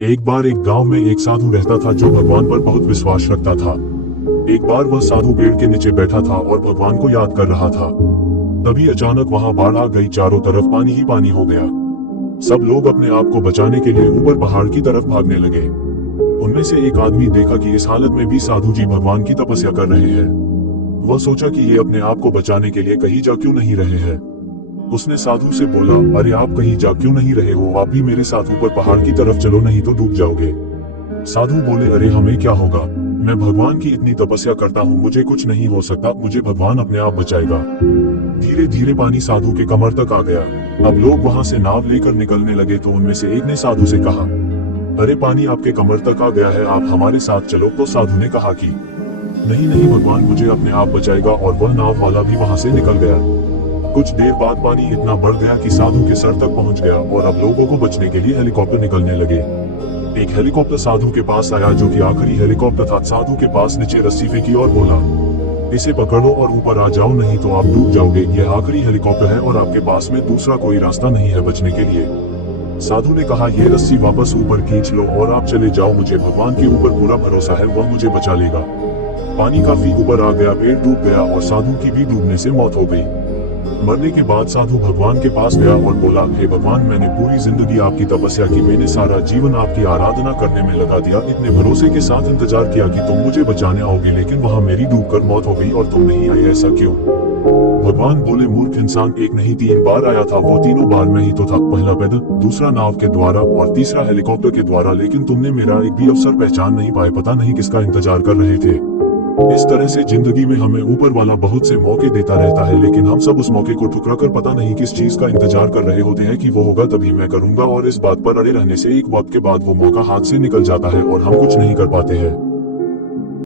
एक बार एक गांव में एक साधु रहता था जो भगवान पर बहुत विश्वास रखता था। एक बार वह साधु पेड़ के नीचे बैठा था और भगवान को याद कर रहा था। तभी अचानक वहां बाढ़ आ गई, चारों तरफ पानी ही पानी हो गया। सब लोग अपने आप को बचाने के लिए ऊपर पहाड़ की तरफ भागने लगे। उनमें से एक आदमी देखा कि इस हालत में भी साधु जी भगवान की तपस्या कर रहे हैं। वह सोचा कि ये अपने आप को बचाने के लिए कहीं जा क्यों नहीं रहे हैं। उसने साधु से बोला, अरे आप कहीं जा क्यों नहीं रहे हो, आप भी मेरे साथ ऊपर पहाड़ की तरफ चलो, नहीं तो डूब जाओगे। साधु बोले, अरे हमें क्या होगा, मैं भगवान की इतनी तपस्या करता हूँ, मुझे कुछ नहीं हो सकता, मुझे भगवान अपने आप बचाएगा। धीरे धीरे पानी साधु के कमर तक आ गया। अब लोग वहां से नाव लेकर निकलने लगे तो उनमें से एक ने साधु से कहा, अरे पानी आपके कमर तक आ गया है, आप हमारे साथ चलो। तो साधु ने कहा कि नहीं नहीं, भगवान मुझे अपने आप बचाएगा, और वह नाव वाला भी वहां से निकल गया। कुछ देर बाद पानी इतना बढ़ गया कि साधु के सर तक पहुंच गया और अब लोगों को बचने के लिए हेलीकॉप्टर निकलने लगे। एक हेलीकॉप्टर साधु के पास आया, जो कि आखिरी हेलीकॉप्टर था। साधु के पास नीचे रस्सी फेंकी और बोला, इसे पकड़ो और ऊपर आ जाओ, नहीं तो आप डूब जाओगे। यह आखिरी हेलीकॉप्टर है और आपके पास में दूसरा कोई रास्ता नहीं है बचने के लिए। साधु ने कहा, ये रस्सी वापस ऊपर खींच लो और आप चले जाओ, मुझे भगवान के ऊपर पूरा भरोसा है, वह मुझे बचा लेगा। पानी काफी ऊपर आ गया, पेड़ डूब गया और साधु की भी डूबने से मौत हो गई। मरने के बाद साधु भगवान के पास गया और बोला, हे भगवान, मैंने पूरी जिंदगी आपकी तपस्या की, मैंने सारा जीवन आपकी आराधना करने में लगा दिया, इतने भरोसे के साथ इंतजार किया कि तुम मुझे बचाने आओगे, लेकिन वहां मेरी डूबकर मौत हो गई और तुम नहीं आए, ऐसा क्यों? भगवान बोले, मूर्ख इंसान, एक नहीं 3 बार आया था, वो तीनों बार मैं ही तो था, पहला पैदल, दूसरा नाव के द्वारा और तीसरा हेलीकॉप्टर के द्वारा, लेकिन तुमने मेरा एक भी अवसर पहचान नहीं पाए, पता नहीं किसका इंतजार कर रहे थे। इस तरह से जिंदगी में हमें ऊपर वाला बहुत से मौके देता रहता है, लेकिन हम सब उस मौके को ठुकरा कर पता नहीं किस चीज का इंतजार कर रहे होते हैं कि वो होगा तभी मैं करूंगा, और इस बात पर अड़े रहने से एक वक्त के बाद वो मौका हाथ से निकल जाता है और हम कुछ नहीं कर पाते हैं।